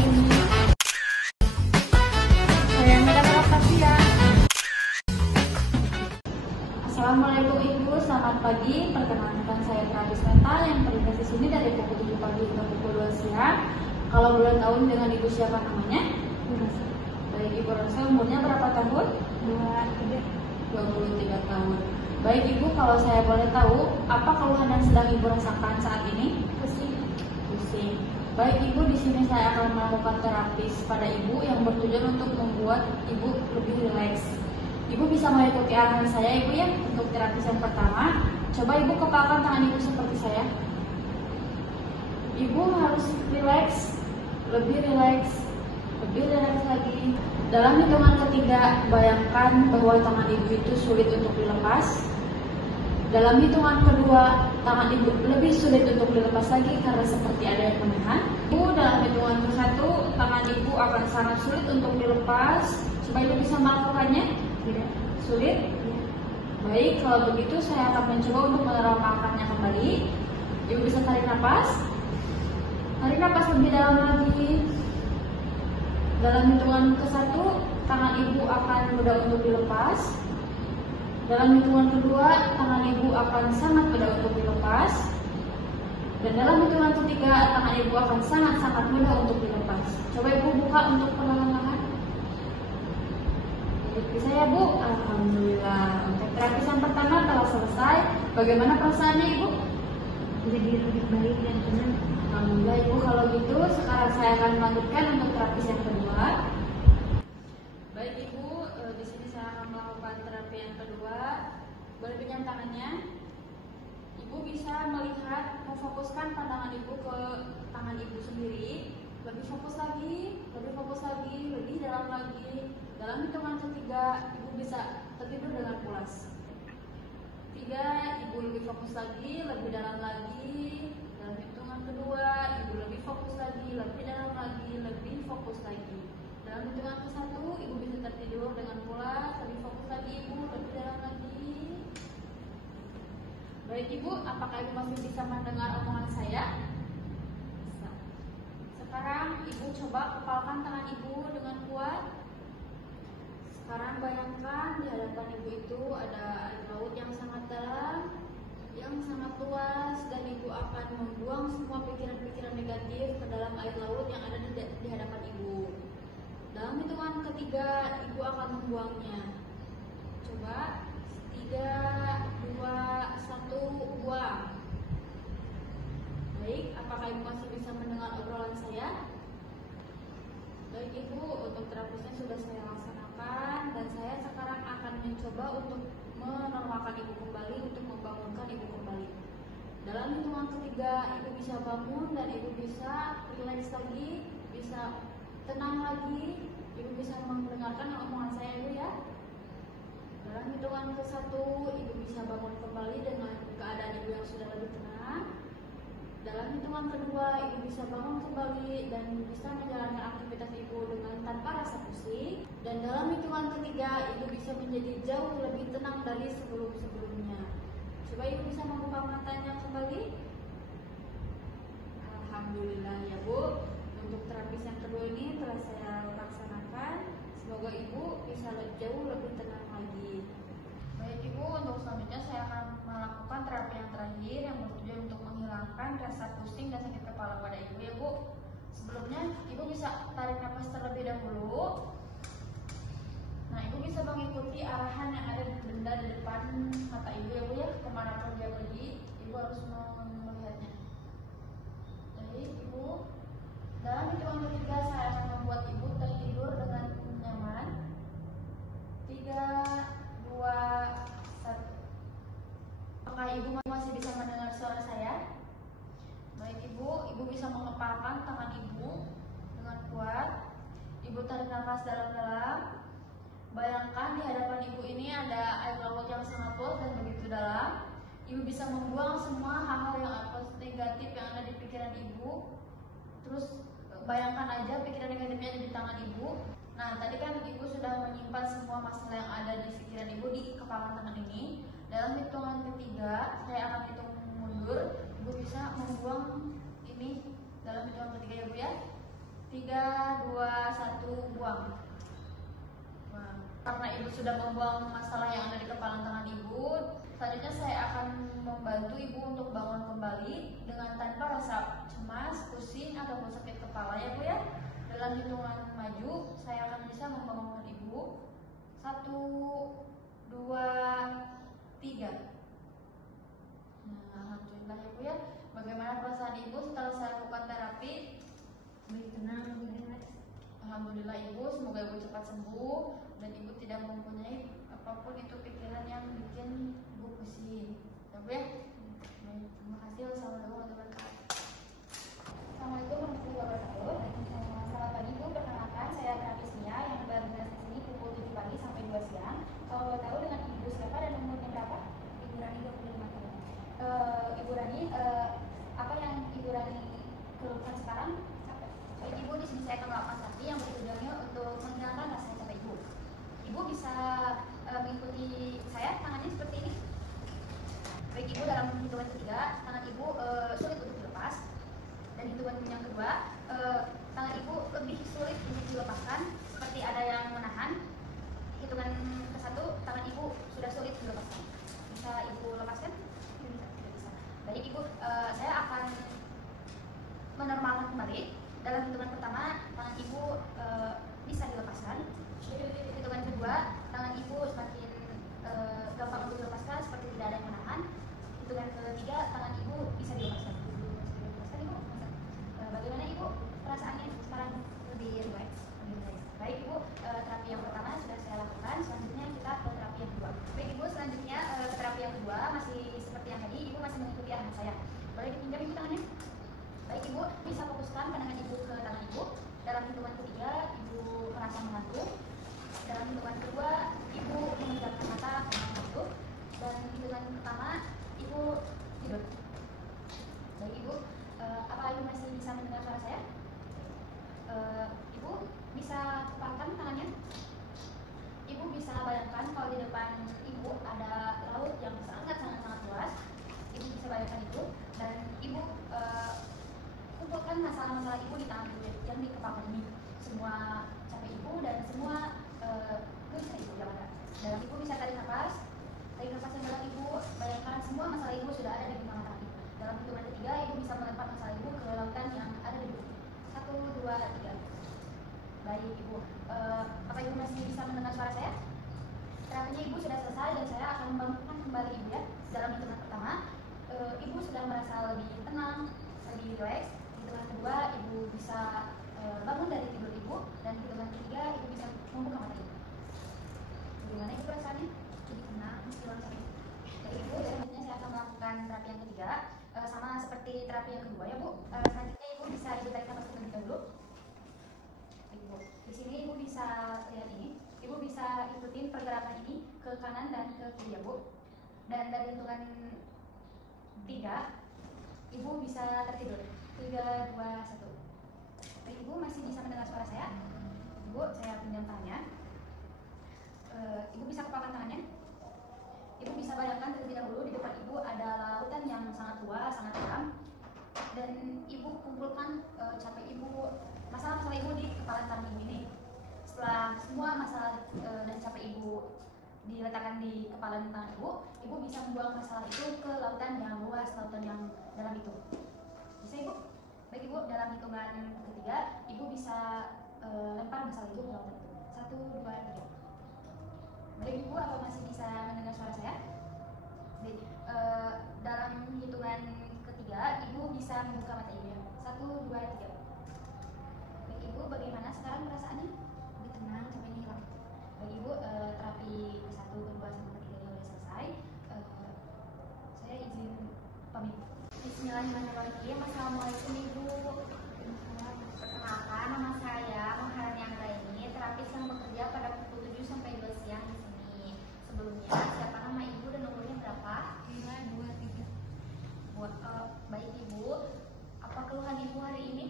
ini. Saya Madam Anastasia. Assalamualaikum Ibu, selamat pagi. Perkenalkan saya terapis mental yang terlibat di sini dari pukul 7 pagi hingga pukul 2 siang. Kalau boleh tahu dengan Ibu siapa namanya? Baik, Ibu Rosa umurnya berapa tahun? 23 tahun. Baik Ibu, kalau saya boleh tahu, apa keluhan yang sedang Ibu rasakan saat ini? Pusing. Baik Ibu, di sini saya akan melakukan terapis pada Ibu yang bertujuan untuk membuat Ibu lebih rileks. Ibu bisa mengikuti arahan saya Ibu ya untuk terapis yang pertama. Coba Ibu kepalkan tangan Ibu seperti saya. Ibu harus rileks, lebih rileks lagi. Dalam hitungan ketiga, bayangkan bahwa tangan Ibu itu sulit untuk dilepas. Dalam hitungan kedua, tangan Ibu lebih sulit untuk dilepas lagi karena seperti ada yang menahan. Ibu, dalam hitungan ke-1, tangan Ibu akan sangat sulit untuk dilepas. Coba Ibu bisa melakukannya? Tidak. Sulit? Baik, kalau begitu saya akan mencoba untuk menerapkannya kembali. Ibu bisa tarik nafas. Tarik nafas lebih dalam lagi. Dalam hitungan ke-1, tangan Ibu akan mudah untuk dilepas. Dalam hitungan kedua, tangan Ibu akan sangat mudah untuk dilepas. Dan dalam hitungan ketiga, tangan Ibu akan sangat-sangat mudah untuk dilepas. Coba Ibu buka untuk perlahan-lahan. Bisa ya Bu? Alhamdulillah. Untuk terapis yang pertama telah selesai. Bagaimana perasaannya Ibu? Jadi lebih baik dan tenang. Alhamdulillah Ibu, kalau gitu sekarang saya akan melanjutkan untuk terapis yang kedua. Baik Ibu, di sini saya akan melakukan terapi yang kedua. Boleh pinjam tangannya. Ibu bisa melihat, memfokuskan pandangan Ibu ke tangan Ibu sendiri. Lebih fokus lagi, lebih dalam lagi. Dalam hitungan ketiga, Ibu bisa tertidur dengan pulas. 3, Ibu lebih fokus lagi, lebih dalam lagi. Dalam hitungan kedua, Ibu lebih fokus lagi, lebih dalam lagi, lebih fokus lagi. Dalam hitungan ke-1, Ibu bisa tertidur dengan pulas, lebih fokus lagi Ibu, lebih dalam lagi. Baik Ibu, apakah Ibu masih bisa mendengar omongan saya? Bisa. Sekarang Ibu coba kepalkan tangan Ibu dengan kuat. Sekarang bayangkan di hadapan Ibu itu ada air laut yang sangat dalam, yang sangat luas, dan Ibu akan membuang semua pikiran-pikiran negatif ke dalam air laut yang ada di hadapan Ibu. Dalam hitungan ketiga, Ibu akan membuangnya. Coba 3, 2, 1, buang. Baik, apakah Ibu masih bisa mendengar obrolan saya? Baik Ibu, untuk terapisnya sudah saya laksanakan dan saya sekarang akan mencoba untuk menormalkan Ibu kembali, untuk membangunkan Ibu kembali. Dalam hitungan ketiga, Ibu bisa bangun dan Ibu bisa rileks lagi, bisa tenang lagi. Ibu bisa mendengarkan omongan saya Ibu ya. Dalam hitungan ke-1, Ibu bisa bangun kembali dengan keadaan Ibu yang sudah lebih tenang. Dalam hitungan kedua, Ibu bisa bangun kembali dan bisa menjalankan aktivitas Ibu dengan tanpa rasa pusing. Dan dalam hitungan ketiga, Ibu bisa menjadi jauh lebih tenang dari sebelum-sebelumnya. Coba Ibu bisa membuka matanya kembali. Alhamdulillah ya Bu. Untuk terapis yang kedua ini telah saya laksanakan. Semoga Ibu bisa jauh lebih tenang lagi. Baik Ibu, untuk selanjutnya saya akan melakukan terapi yang terakhir yang bertujuan untuk menghilangkan rasa pusing dan sakit kepala pada Ibu ya Bu. Sebelumnya Ibu bisa tarik nafas terlebih dahulu. Nah, Ibu bisa mengikuti arahan yang ada di benda di depan mata Ibu ya Bu ya. Kemanapun dia pergi, Ibu harus melihatnya. Baik Ibu, dalam hitungan ketiga saya akan membuat Ibu tertidur dengan nyaman. 3, 2, 1. Apakah Ibu masih bisa mendengar suara saya? Baik Ibu, Ibu bisa mengepalkan tangan Ibu dengan kuat. Ibu tarik nafas dalam-dalam. Bayangkan di hadapan Ibu ini ada air laut yang sangat luas dan begitu dalam. Ibu bisa membuang semua hal-hal yang negatif yang ada di pikiran Ibu. Terus bayangkan aja pikiran negatifnya ada di tangan Ibu. Nah, tadi kan Ibu sudah menyimpan semua masalah yang ada di pikiran Ibu di kepala tangan ini. Dalam hitungan ketiga, saya akan hitung mundur. Ibu bisa membuang ini dalam hitungan ketiga ya Bu ya. 3, 2, 1, buang. Nah, karena ibu sudah membuang masalah yang ada di kepala tangan ibu, selanjutnya saya akan membantu ibu untuk bangun kembali dengan tanpa rasa cemas, pusing, ataupun sakit kepala ya bu ya. Dalam hitungan maju, saya akan bisa membangunkan ibu. 1, 2, 3. Nah, alhamdulillah ya bu ya. Bagaimana perasaan ibu setelah saya lakukan terapi? Lebih tenang, lebih rileks. Alhamdulillah ibu, semoga ibu cepat sembuh dan ibu tidak mempunyai apapun itu pikiran yang bikin ibu pusing. Ya bu ya. Baik, terima kasih. Wassalamualaikum warahmatullahi wabarakatuh. Assalamualaikum warahmatullahi wabarakatuh. Selamat pagi Bu, perkenalkan saya Travis Nia yang baru datang ke sini pukul 7 pagi sampai 2 siang. Kalau boleh tahu dengan Ibu siapa dan umurnya berapa? Ibu Rani 25 tahun. Ibu Rani, apa yang Ibu Rani keluhkan sekarang? Capek. Baik ibu, di sini saya akan melakukan terapi yang bertujuannya untuk menghilangkan rasa capek ibu. Ibu bisa mengikuti saya, tangannya seperti ini. Baik ibu, dalam hitungan ketiga, tangan ibu sulit untuk dilepas. Dan hitungan yang kedua, tangan ibu lebih sulit untuk dilepaskan, seperti ada yang menahan. Hitungan ke-1, tangan ibu sudah sulit dilepaskan. Bisa ibu lepaskan? Tidak bisa. Baik ibu, saya akan menormalkan kembali. Dalam hitungan pertama, tangan ibu bisa dilepaskan. Hitungan kedua, tangan ibu semakin gampang untuk dilepaskan, seperti tidak ada yang menahan. Hitungan ketiga, tangan ibu bisa dilepaskan. Ibu, bagaimana ibu perasaannya sekarang? Lebih rileks. Baik ibu, terapi yang pertama sudah saya lakukan. Selanjutnya kita ke terapi yang kedua. Baik ibu, selanjutnya terapi yang kedua masih seperti yang tadi. Ibu masih mengikuti arahan saya. Boleh dipinjam ibu tangannya? Baik ibu, bisa fokuskan pandangan ibu ke tangan ibu. Dalam hitungan ketiga, ibu merasa mengantuk. Dalam hitungan kedua, ibu memejamkan mata mengantuk. Dan hitungan pertama, ibu tidur. Baik ibu, apa ibu masih bisa mendengar suara saya? Ibu bisa kepalkan tangannya. Ibu bisa bayangkan kalau di depan ibu ada laut yang sangat luas. Ibu bisa bayangkan itu, dan ibu kumpulkan masalah-masalah ibu di tangan ibu yang di kepala ini. Semua capek ibu dan semua gelisah ibu yang ada. Dan ibu bisa tarik nafas yang dalam ibu. Bayangkan semua masalah ibu sudah ada di genggaman tangan ibu. Dalam hitungan ketiga, ibu bisa melempar masalah ibu ke lautan yang ada di ibu. 1, 2, 3. Baik ibu, apa ibu masih bisa mendengar suara saya? Terapinya ibu sudah selesai dan saya akan membangunkan kembali ibu ya. Dalam hitungan pertama, ibu sudah merasa lebih tenang, lebih rileks. Hitungan kedua, ibu bisa bangun dari tidur ibu, dan hitungan ketiga, ibu bisa membuka mata ibu. Bagaimana ibu perasaannya? Jadi tenang, meskipun sakit. Baik ibu, selanjutnya saya akan melakukan terapi yang ketiga, sama seperti terapi yang kedua ya bu. Selanjutnya ibu bisa ibu tarik nafas terlebih dahulu. Ibu, di sini ibu bisa lihat ini, ibu bisa ikutin pergerakan ini ke kanan dan ke kiri ya bu. Dan dari hitungan 3, ibu bisa tertidur. 3, 2, 1. Ibu masih bisa mendengar suara saya? Ibu, saya pinjam tangannya. Ibu bisa kepalkan tangannya. Ibu bisa bayangkan terlebih dahulu di depan ibu ada lautan yang sangat luas, sangat dalam. Dan ibu kumpulkan capek ibu, masalah-masalah ibu di kepala tangan ibu ini. Setelah semua masalah dan capek ibu diletakkan di kepala dan tangan ibu, ibu bisa membuang masalah itu ke lautan yang luas, lautan yang dalam itu. Bisa ibu? Baik ibu, dalam hitungan ketiga, ibu bisa lempar masalah ibu ke lautan itu. 1, 2, 3. Baik ibu, apa masih bisa mendengar suara saya? Baik, dalam hitungan ketiga, ibu bisa membuka mata ibu ya. 1, 2, 3. Baik ibu, bagaimana sekarang perasaannya? Lebih tenang, capeknya hilang. Baik ibu, terapi 1, 2, sampai 3 ini sudah selesai. Saya izin pamit. Bismillahirrahmanirrahim. Assalamualaikum ibu. Perkenalkan, nama saya Maharani Anggraini, terapis yang bekerja pada pukul 7 sampai 2 siang di sini. Sebelumnya, siapa nama ibu dan umurnya berapa? 5, 2, 3. Baik ibu, apa keluhan ibu hari ini?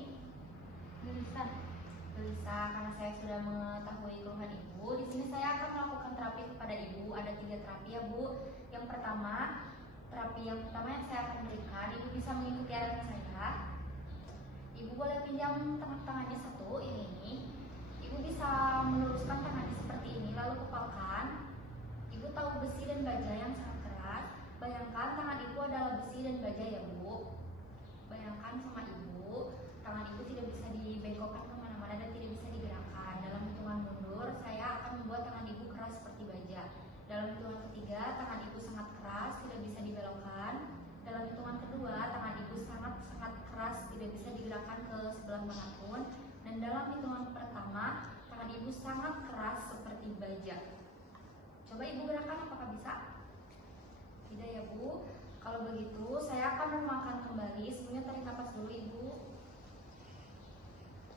Gelisah. Gelisah, karena saya sudah mengetahui keluhan ibu. Di sini saya akan melakukan terapi kepada ibu. Ada 3 terapi ya bu. Yang pertama, terapi yang pertama yang saya akan berikan, ibu bisa mengikuti arahan saya. Ibu boleh pinjam tangannya satu, ini. Ibu bisa meluruskan tangannya seperti ini, lalu kepalkan. Ibu tahu besi dan baja yang sangat keras. Bayangkan tangan ibu adalah besi dan baja ya Bu. Bayangkan sama ibu, tangan ibu tidak bisa dibengkokkan kemana-mana dan tidak bisa digerakkan. Dalam hitungan mundur, saya akan membuat tangan ibu keras seperti baja. Dalam hitungan ketiga, tangan ibu sangat keras, tidak bisa dibelokkan. Dalam hitungan kedua, tangan ibu sangat keras, tidak bisa digerakkan ke sebelah manapun. Dan dalam hitungan pertama, tangan ibu sangat keras seperti baja. Coba ibu gerakan, apakah bisa? Tidak ya Bu. Kalau begitu, saya akan menormalkan kembali. Sebelumnya tarik nafas dulu Ibu.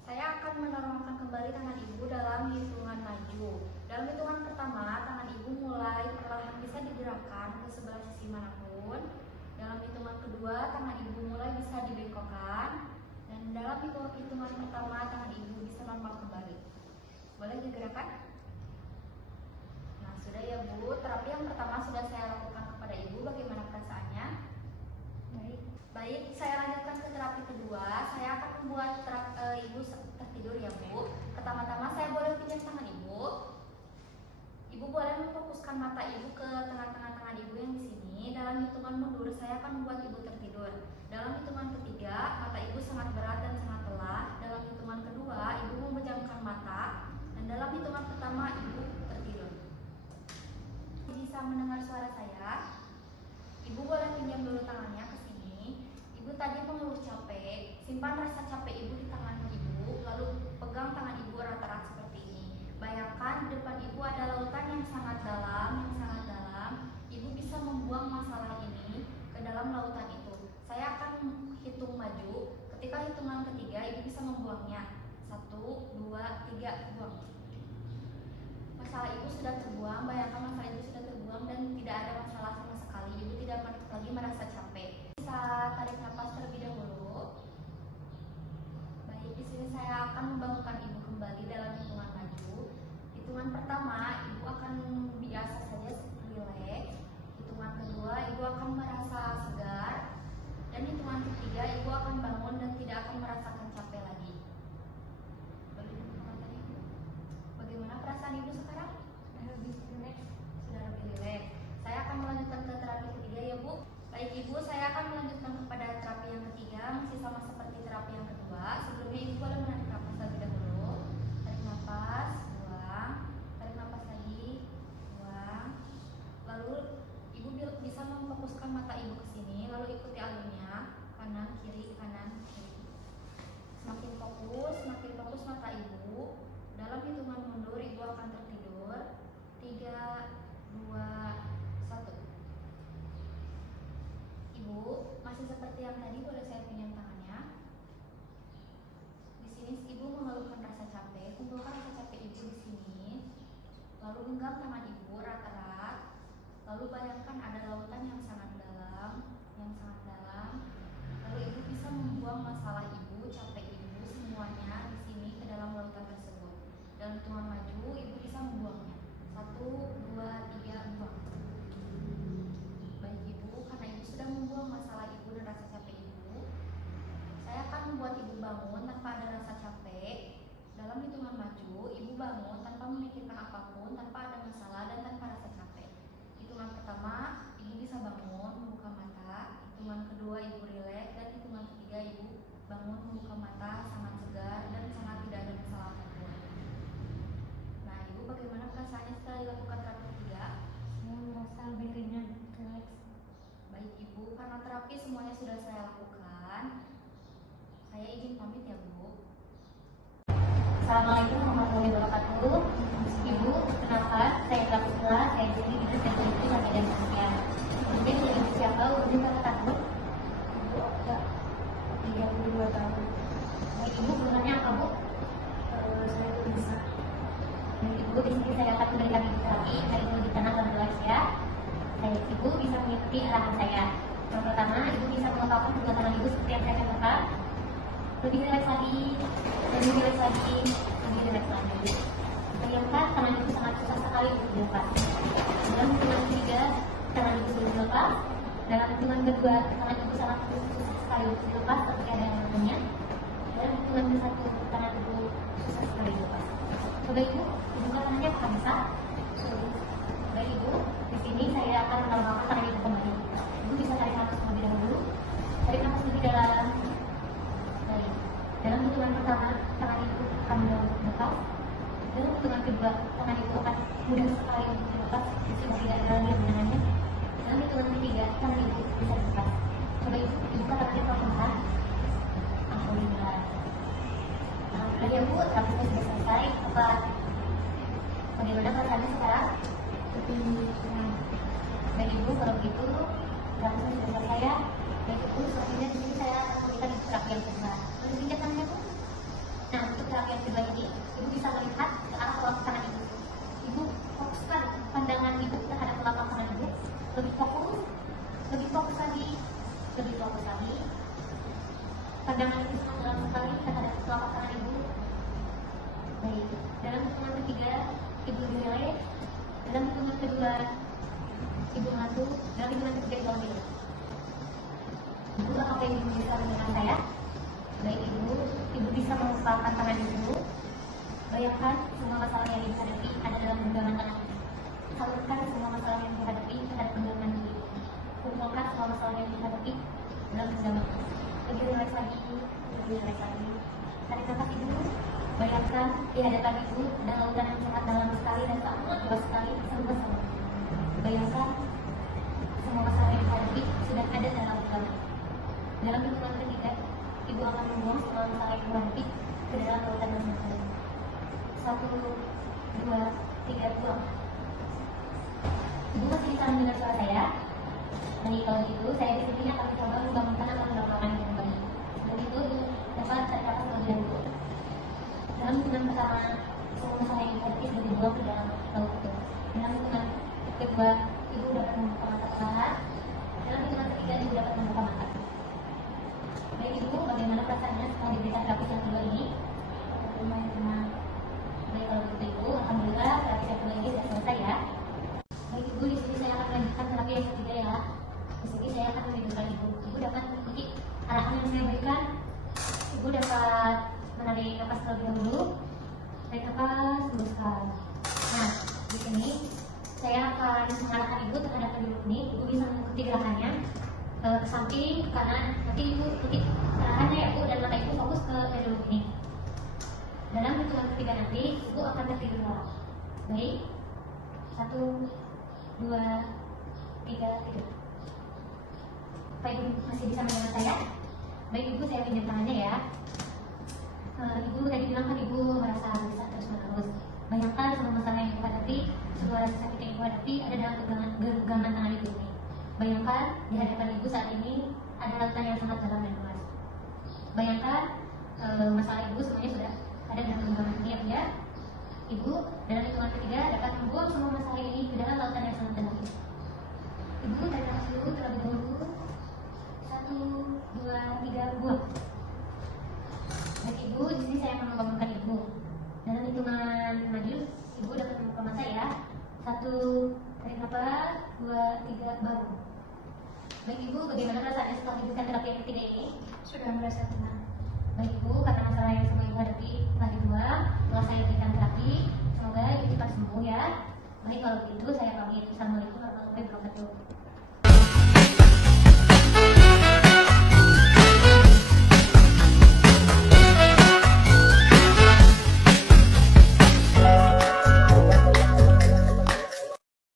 Saya akan menormalkan kembali tangan ibu dalam hitungan maju. Dalam hitungan pertama, tangan ibu mulai perlahan bisa digerakkan ke sebelah sisi manapun. Dalam hitungan kedua, tangan ibu mulai bisa dibengkokkan. Dan dalam hitungan pertama, tangan ibu bisa normal kembali. Boleh digerakkan? Nah, sudah ya Bu. Terapi yang pertama sudah saya lakukan kepada ibu. Bagaimana perasaannya? Baik, saya lanjutkan ke terapi kedua. Saya akan membuat ibu tertidur ya Bu. Pertama-tama saya boleh pinjam tangan ibu. Ibu boleh memfokuskan mata ibu ke tengah-tengah tangan ibu yang di sini. Dalam hitungan mundur, saya akan membuat ibu tertidur. Dalam hitungan ketiga, mata ibu sangat berat dan sangat lelah. Dalam hitungan kedua, ibu memejamkan mata. Dan dalam hitungan pertama, ibu tertidur. Bisa mendengar suara saya? Ibu boleh pinjam dulu tangannya ke sini. Ibu tadi mengeluh capek. Simpan rasa capek ibu di tangan ibu, lalu pegang tangan ibu erat-erat seperti ini. Bayangkan di depan ibu ada lautan yang sangat dalam, Ibu bisa membuang masalah ini ke dalam lautan itu. Saya akan hitung maju. Ketika hitungan ketiga, ibu bisa membuangnya. 1, 2, 3, buang. Masalah ibu sudah terbuang. Bayangkan masalah ibu sudah terbuang dan tidak ada masalah sama sekali. Ibu tidak lagi merasa capek. Bisa tarik nafas terlebih dahulu. Baik, di sini saya akan membangunkan ibu kembali dalam hitungan maju. Hitungan pertama, ibu akan biasa saja rileks. Hitungan kedua, ibu akan merasa segar. Dan hitungan ketiga, ibu akan bangun dan tidak akan merasakan capek lagi. Bagaimana perasaan ibu sekarang? Lebih rileks. Sudah lebih rileks. Saya akan melanjutkan ke terapi ketiga ya Bu. Baik Ibu, saya akan melanjutkan kepada terapi yang ketiga, masih sama seperti terapi yang kedua. Sebelumnya Ibu boleh menarik nafas terlebih dahulu. Tarik nafas, buang. Tarik nafas lagi, buang. Lalu Ibu bisa memfokuskan mata Ibu ke sini, lalu ikuti alurnya, kanan kiri Semakin fokus mata Ibu. Dalam hitungan mundur Ibu akan tertidur. 3, 2, 1. Ibu masih seperti yang tadi, boleh saya pinjam tangannya. Di sini Ibu mengeluhkan rasa capek. Kumpulkan rasa capek Ibu di sini. Lalu genggam tangan Ibu erat-erat. Lalu bayangkan ada lautan yang sangat dalam. Lalu Ibu bisa membuang masalah Ibu, capek Ibu semuanya di sini ke dalam lautan tersebut. Dalam hitungan maju, Ibu bisa membuangnya. 1, 2, 3, buang. Baik Ibu, karena Ibu sudah membuang masalah Ibu dan rasa capek Ibu, saya akan membuat Ibu bangun tanpa ada rasa capek. Dalam hitungan maju, Ibu bangun tanpa memikirkan apapun, tanpa ada masalah dan tanpa rasa capek. Hitungan pertama, Ibu bisa bangun, membuka mata. Hitungan kedua, Ibu rileks. Dan hitungan ketiga, Ibu bangun, membuka mata, sangat segar dan sangat tidak ada masalah apapun. Nah Ibu, bagaimana perasaannya setelah dilakukan terapi ketiga? Saya merasa lebih ringan, rileks. Baik Ibu, karena terapi semuanya sudah saya lakukan, saya izin pamit ya Bu. Assalamualaikum warahmatullahi wabarakatuh. Ibu, kenalkan, saya Kapula, saya jadi itu spesialis sampai dan sekian. Mungkin ibu siapa, udah kata takut? Ibu ada 32 tahun. Baik, Ibu keluarnya apa Bu? Saya bisa. Ibu, di sini saya akan memberikan ibu terapi, dari dulu di tanah dan relax ya. Ibu bisa mengikuti arahan saya. Yang pertama, Ibu bisa mengepalkan kedua tangan Ibu seperti yang saya katakan. Lebih rileks lagi, lebih rileks lagi, lebih rileks lagi. Bayangkan tangan Ibu sangat susah sekali untuk dilepas. Dalam hitungan ketiga, tangan Ibu sudah dilepas. Dalam hitungan kedua, tangan Ibu sangat susah sekali untuk dilepas, seperti ada yang namanya. hitungan ke satu tangan ibu susah sekali lepas. Coba ibu buka tangannya apakah bisa? Baik ibu, di sini saya akan melambangkan tangan ibu kembali. Ibu bisa tarik nafas terlebih dahulu. Tarik nafas lebih dalam. Baik. Dalam hitungan pertama, tangan ibu akan lepas. Dalam hitungan kedua, tangan ibu akan mudah sekali untuk dilepas. Sudah tidak ada lagi benangannya. Dalam hitungan ketiga, tangan ibu bisa dilepas. Coba ibu buka tangannya pelan-pelan. Alhamdulillah. Alhamdulillah ya bu, terapinya sudah selesai. Apa? Bagaimana perasaannya sekarang? Lebih tenang. Baik ibu, kalau begitu terapinya sudah selesai ya. Baik ibu, selanjutnya di sini saya akan memberikan terapi yang kedua. Boleh pinjam tangannya bu? Nah, untuk terapi yang kedua ini, ibu bisa melihat ke arah telapak tangan ibu. Ibu fokuskan pandangan ibu terhadap telapak tangan ibu. Lebih fokus lagi. Pandangan ibu sangat dalam sekali terhadap telapak tangan ibu. Baik. Dalam hitungan ketiga, ibu relaks. Dalam hitungan kedua, ibu mengatur. Dalam hitungan ketiga, ibu ambil. Ibu, apakah ibu bisa mendengar saya? Baik ibu bisa mengumpulkan tangan ibu. Bayangkan semua masalah yang dihadapi ada dalam genggaman tangan. Salurkan semua masalah yang dihadapi terhadap genggaman ibu. Kumpulkan semua masalah yang dihadapi dalam genggaman. Lebih relaks lagi. Tarik nafas ibu. Bayangkan di hadapan ibu ada lautan yang sangat dalam sekali dan sangat luas sekali bersama-sama. Bayangkan semua masalah yang dihadapi sudah ada dalam genggaman. Dalam hitungan ketiga, ibu akan membuang semua masalah yang dihadapi ke dalam lautan yang sangat. 1, 2, 3, buang. Ibu masih bisa mendengar suara saya? Nah, kalau gitu saya di sini akan mencoba membangunkan atau melakukan yang kembali. Untuk itu dapat tarik nafas terlebih dahulu. Dalam hitungan pertama, semua masalah yang dihadapi sudah dibuang ke dalam laut itu. Dalam hitungan kedua, ibu dapat membuka mata perlahan. Dalam hitungan ketiga, ibu dapat membuka mata. Baik ibu, bagaimana perasaannya setelah diberikan terapi yang kedua ini? Lumayan tenang. Baik kalau begitu ibu, alhamdulillah terapi yang kedua ini sudah selesai ya. Baik ibu, di sini saya akan melanjutkan terapi yang ketiga ya. Di sini saya akan menunjukkan ibu. Ibu dapat mengikuti arahan yang saya berikan. Ibu dapat menarik nafas terlebih dahulu. Tarik nafas, hembuskan. Nah, di sini saya akan mengarahkan ibu terhadap penduduk ini. Ibu bisa mengikuti gerakannya ke samping, ke kanan. Nanti ibu ikuti arahannya ya bu, dan mata ibu fokus ke penduduk ini. Dalam hitungan ketiga nanti, ibu akan tertidur lelap. Baik, 1, 2, 3, tidur. Apa ibu masih bisa mendengar saya? Baik ibu, saya pinjam tangannya ya. Ibu tadi bilang kan ibu merasa bisa terus menerus. Bayangkan semua masalah yang ibu hadapi, semua rasa sakit yang ibu hadapi ada dalam genggaman tangan ibu ini. Bayangkan di hadapan ibu saat ini ada lautan yang sangat dalam dan luas. Bayangkan masalah ibu semuanya sudah ada dalam genggaman ini ya. Ibu dalam hitungan ketiga dapat membuang semua masalah ini ke dalam lautan yang sangat dalam. Ibu tarik nafas dulu terlebih dahulu. 1, 2, 3, buang. Baik ibu, di sini saya akan membangunkan ibu. Dalam hitungan maju, ibu dapat membuka mata ya. 1, tarik nafas, 2, 3, bangun. Baik ibu, bagaimana perasaannya setelah diberikan terapi yang ketiga ini? Sudah merasa tenang. Baik ibu, karena masalah yang semua ibu hadapi telah dibuang, telah saya berikan terapi. Semoga ibu cepat sembuh ya. Baik kalau begitu saya pamit. Assalamualaikum warahmatullahi wabarakatuh.